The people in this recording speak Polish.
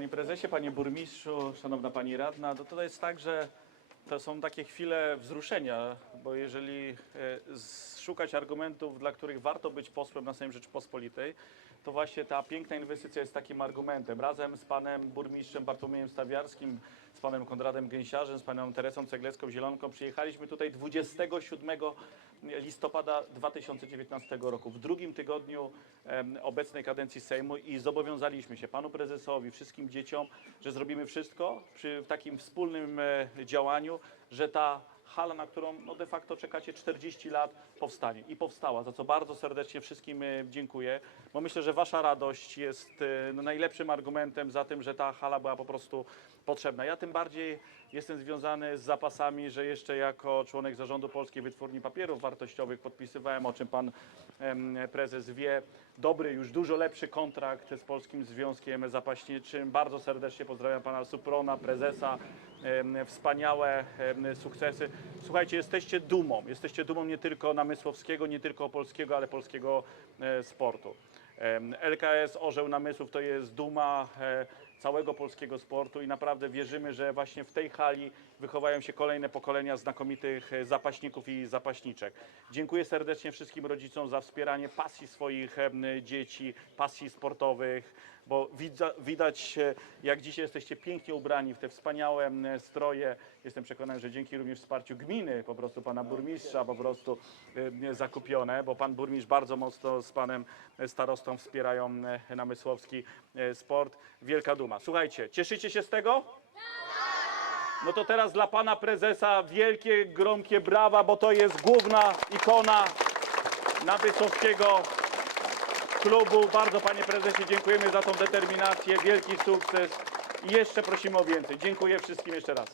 Panie prezesie, panie burmistrzu, szanowna pani radna, to, to jest tak, że to są takie chwile wzruszenia, bo jeżeli e, szukać argumentów, dla których warto być posłem na Sejm Rzeczypospolitej, to właśnie ta piękna inwestycja jest takim argumentem. Razem z panem burmistrzem Bartłomiejem Stawiarskim, z panem Konradem Gęsiarzem, z panią Teresą Cegleską-Zielonką przyjechaliśmy tutaj 27 listopada 2019 roku, w drugim tygodniu obecnej kadencji Sejmu i zobowiązaliśmy się panu prezesowi, wszystkim dzieciom, że zrobimy wszystko przy takim wspólnym e, działaniu, że ta hala, na którą no de facto czekacie 40 lat, powstanie. I powstała, za co bardzo serdecznie wszystkim e, dziękuję, bo myślę, że wasza radość jest e, no, najlepszym argumentem za tym, że ta hala była po prostu potrzebna. Ja tym bardziej jestem związany z zapasami, że jeszcze jako członek zarządu Polskiej Wytwórni Papierów Wartościowych podpisywałem, o czym pan prezes wie, dobry, już dużo lepszy kontrakt z Polskim Związkiem Zapaśniczym. Bardzo serdecznie pozdrawiam pana Suprona, prezesa, wspaniałe sukcesy. Słuchajcie, jesteście dumą, jesteście dumą nie tylko namysłowskiego, nie tylko polskiego, ale polskiego e, sportu. LKS Orzeł Namysłów to jest duma e, całego polskiego sportu i naprawdę wierzymy, że właśnie w tej hali wychowają się kolejne pokolenia znakomitych e, zapaśników i zapaśniczek. Dziękuję serdecznie wszystkim rodzicom za wspieranie pasji swoich dzieci, pasji sportowych, bo widać e, jak dzisiaj jesteście pięknie ubrani w te wspaniałe stroje. Jestem przekonany, że dzięki również wsparciu gminy, po prostu pana burmistrza, po prostu zakupione, bo pan burmistrz bardzo mocno z panem starostą wspierają e, namysłowski e, sport. Wielka duma. Słuchajcie, cieszycie się z tego? No to teraz dla pana prezesa wielkie, gromkie brawa, bo to jest główna ikona namysłowskiego klubu. Bardzo panie prezesie dziękujemy za tą determinację, wielki sukces i jeszcze prosimy o więcej. Dziękuję wszystkim jeszcze raz.